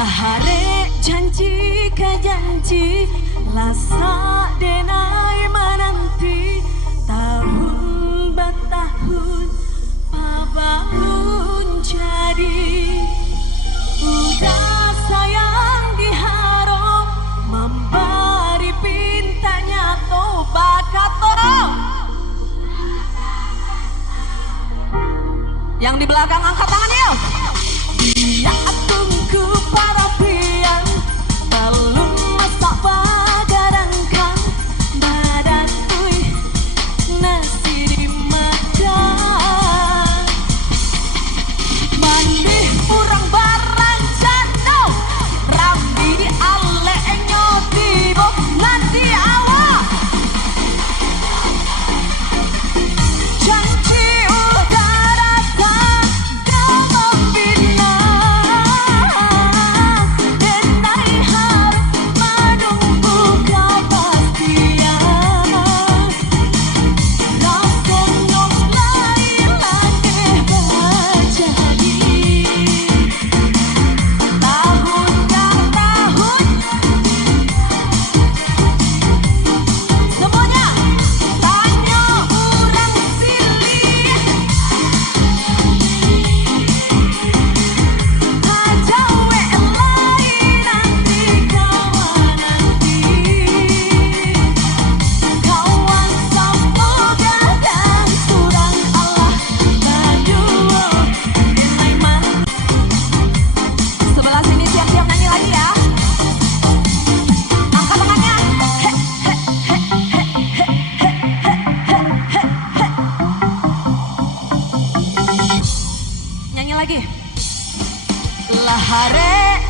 Lahare janji ka janji lasa denai menanti tahun batahun pabalun jadi udah sayang diharap memberi pintanya tobat kato yang di belakang angkat tangan yuk. Dia tunggu para pian belum masak bagarangkan badan kui nasi di makan mandi kurang barang jano rambi ale nyoti bok nanti awak janji udah datang kau membina denai harus menunggu kepastian kau senyum lain lagi berjadi tahun dan tahun semuanya tanya orang silih aja we lain nanti kawan nanti kawan sampoga dan surang Allah berdua Aiman sebelah sini siap-siap nyanyi lagi ya angkat tangannya nyanyi lagi lahare